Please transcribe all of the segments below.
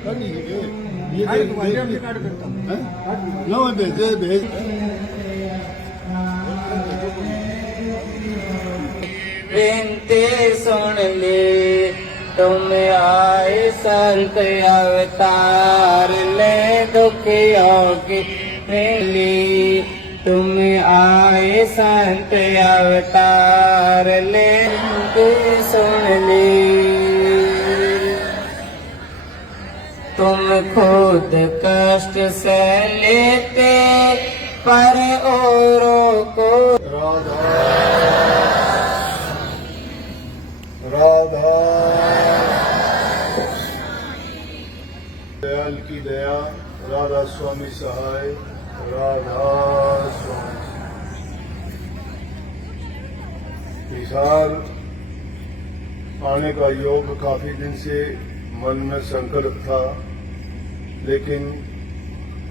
कर लीजिए ये कार्ड करता हूँ। नो भेजे भेज विनती सुन ले तुम आए संत अवतार ले दुखियों की मिली तुम आए संत अवतार ले विनती सुन ली तुम खुद कष्ट से लेते पर औरों को राधा राधा दयाल की दया राधा स्वामी सहाय राधा स्वामी इस साल आने का योग काफी दिन से मन में संकल्प था, लेकिन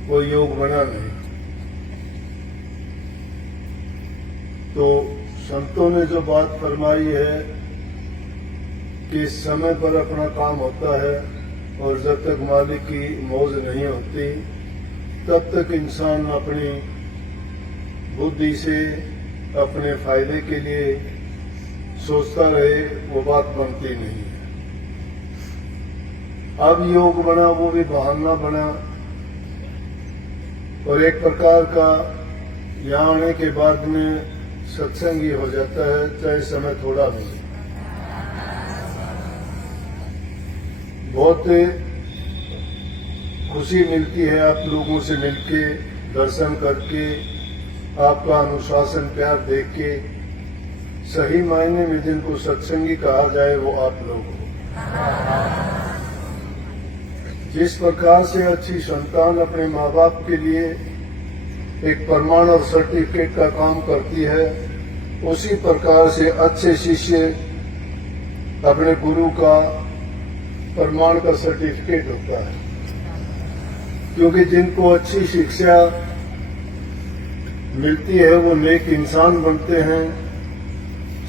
वो योग बना नहीं। तो संतों ने जो बात फरमाई है कि समय पर अपना काम होता है और जब तक मालिक की मौज नहीं होती तब तक इंसान अपनी बुद्धि से अपने फायदे के लिए सोचता रहे, वो बात बनती नहीं है। अब योग बना वो भी बहाना बना और एक प्रकार का यहाँ आने के बाद में सत्संग ही हो जाता है, चाहे समय थोड़ा मिले। बहुत खुशी मिलती है आप लोगों से मिलके, दर्शन करके, आपका अनुशासन प्यार देख के। सही मायने में जिनको सत्संगी कहा जाए वो आप लोग हो। जिस प्रकार से अच्छी संतान अपने माँ बाप के लिए एक प्रमाण और सर्टिफिकेट का काम करती है, उसी प्रकार से अच्छे शिष्य अपने गुरु का प्रमाण का सर्टिफिकेट होता है। क्योंकि जिनको अच्छी शिक्षा मिलती है वो नेक इंसान बनते हैं,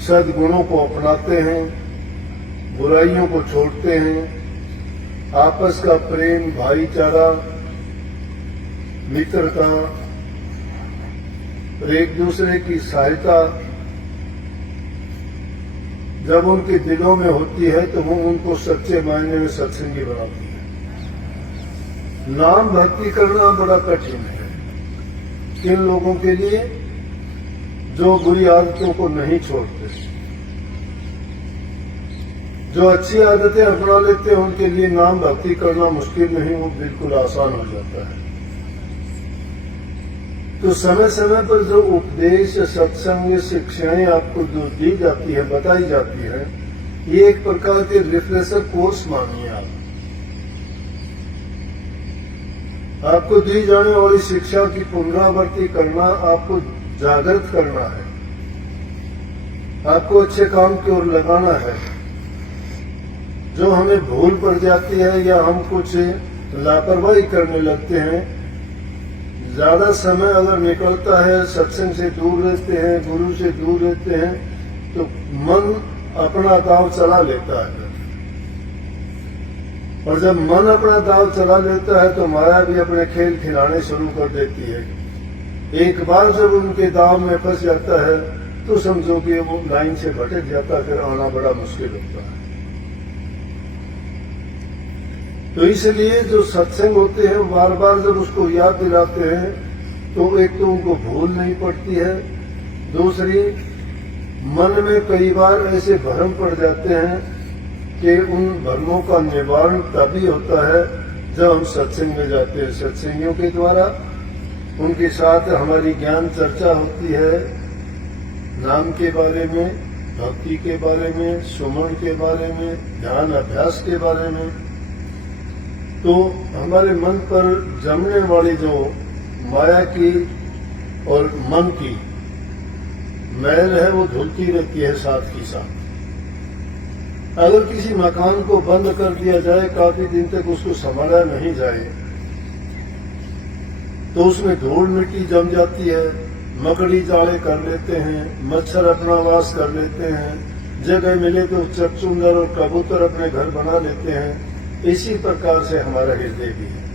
सद्गुणों को अपनाते हैं, बुराइयों को छोड़ते हैं, आपस का प्रेम, भाईचारा, मित्रता और एक दूसरे की सहायता जब उनके दिलों में होती है तो वो उनको सच्चे मायने में सत्संगी बनाती है। नाम भक्ति करना बड़ा कठिन है किन लोगों के लिए जो बुरी आदतों को नहीं छोड़ते, जो अच्छी आदतें अपना लेते हैं, उनके लिए नाम भक्ति करना मुश्किल नहीं, वो बिल्कुल आसान हो जाता है। तो समय समय पर जो उपदेश, सत्संग, शिक्षाएं आपको जो दी जाती है, बताई जाती है, ये एक प्रकार के रिफ्रेशर कोर्स मानिए आप। आपको दी जाने वाली शिक्षा की पुनरावृत्ति करना, आपको जागृत करना है, आपको अच्छे काम की ओर लगाना है। जो हमें भूल पड़ जाती है या हम कुछ लापरवाही करने लगते हैं, ज्यादा समय अगर निकलता है, सत्संग से दूर रहते हैं, गुरु से दूर रहते हैं, तो मन अपना दाव चला लेता है। और जब मन अपना दाव चला लेता है तो माया भी अपने खेल खिलाने शुरू कर देती है। एक बार जब उनके दाव में फंस जाता है तो समझो कि वो लाइन से भटक जाता है, फिर आना बड़ा मुश्किल होता है। तो इसलिए जो सत्संग होते हैं बार बार जब उसको याद दिलाते हैं तो एक तो उनको भूल नहीं पड़ती है, दूसरी मन में कई बार ऐसे भ्रम पड़ जाते हैं कि उन भ्रमों का निवारण तभी होता है जब हम सत्संग में जाते हैं। सत्संगियों के द्वारा उनके साथ हमारी ज्ञान चर्चा होती है, नाम के बारे में, भक्ति के बारे में, सुमन के बारे में, ध्यान अभ्यास के बारे में। तो हमारे मन पर जमने वाली जो माया की और मन की मैल है वो धुलती रहती है साथ ही साथ। अगर किसी मकान को बंद कर दिया जाए, काफी दिन तक उसको संभाला नहीं जाए, तो उसमें धूल मिट्टी जम जाती है, मकड़ी जाले कर लेते हैं, मच्छर अपना वास कर लेते हैं, जगह मिले तो चकचुंदर और कबूतर अपने घर बना लेते हैं। इसी प्रकार से हमारा हृदय भी है।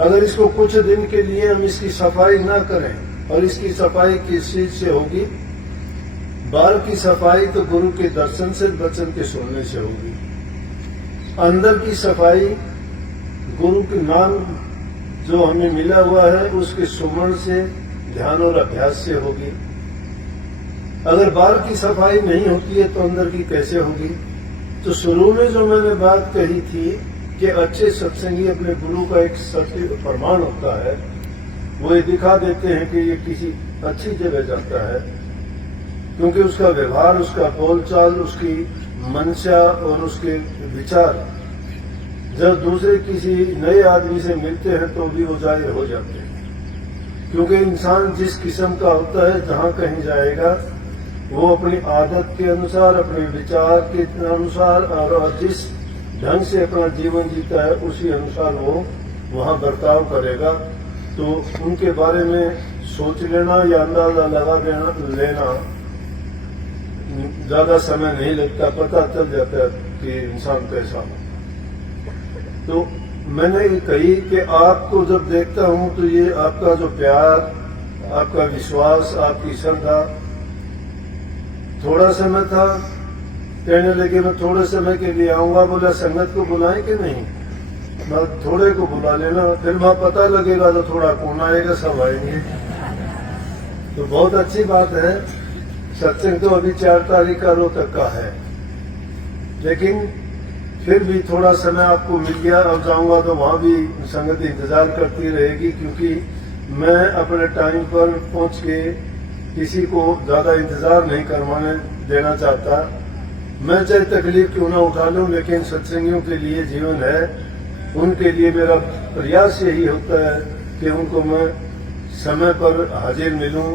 अगर इसको कुछ दिन के लिए हम इसकी सफाई ना करें, और इसकी सफाई किस चीज से होगी? बाहर की सफाई तो गुरु के दर्शन से, वचन के सुनने से होगी। अंदर की सफाई गुरु के नाम जो हमें मिला हुआ है उसके सुमरण से, ध्यान और अभ्यास से होगी। अगर बाहर की सफाई नहीं होती है तो अंदर की कैसे होगी? तो शुरू में जो मैंने बात कही थी कि अच्छे सत्संगी अपने गुरु का एक सत्य प्रमाण होता है, वो ये दिखा देते हैं कि ये किसी अच्छी जगह जाता है, क्योंकि उसका व्यवहार, उसका बोलचाल, उसकी मंशा और उसके विचार जब दूसरे किसी नए आदमी से मिलते हैं तो भी वो जाहिर हो जाते हैं। क्योंकि इंसान जिस किस्म का होता है, जहां कहीं जाएगा वो अपनी आदत के अनुसार, अपने विचार के अनुसार और जिस ढंग से अपना जीवन जीता है उसी अनुसार वो वहां बर्ताव करेगा। तो उनके बारे में सोच लेना या अंदाजा लगा लेना ज्यादा समय नहीं लगता, पता चल जाता है कि इंसान कैसा हो। तो मैंने ये कही कि आपको जब देखता हूं तो ये आपका जो प्यार, आपका विश्वास, आपकी श्रद्धा, थोड़ा समय था, कहने लगे मैं थोड़े समय के लिए आऊंगा। बोला संगत को बुलाएं कि नहीं? मैं थोड़े को बुला लेना, फिर वहां पता लगेगा तो थोड़ा कौन आएगा, सब आएंगे। तो बहुत अच्छी बात है। सत्संग तो अभी 4 तारीख का रोहतक का है, लेकिन फिर भी थोड़ा समय आपको मिल गया। अब जाऊंगा तो वहां भी संगत इंतजार करती रहेगी, क्योंकि मैं अपने टाइम पर पहुंच के किसी को ज्यादा इंतजार नहीं करवाने देना चाहता। मैं चाहे तकलीफ क्यों ना उठा लूं, लेकिन सत्संगियों के लिए जीवन है, उनके लिए मेरा प्रयास यही होता है कि उनको मैं समय पर हाजिर मिलूं,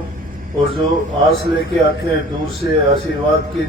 और जो आस लेके आते हैं दूर से आशीर्वाद के लिए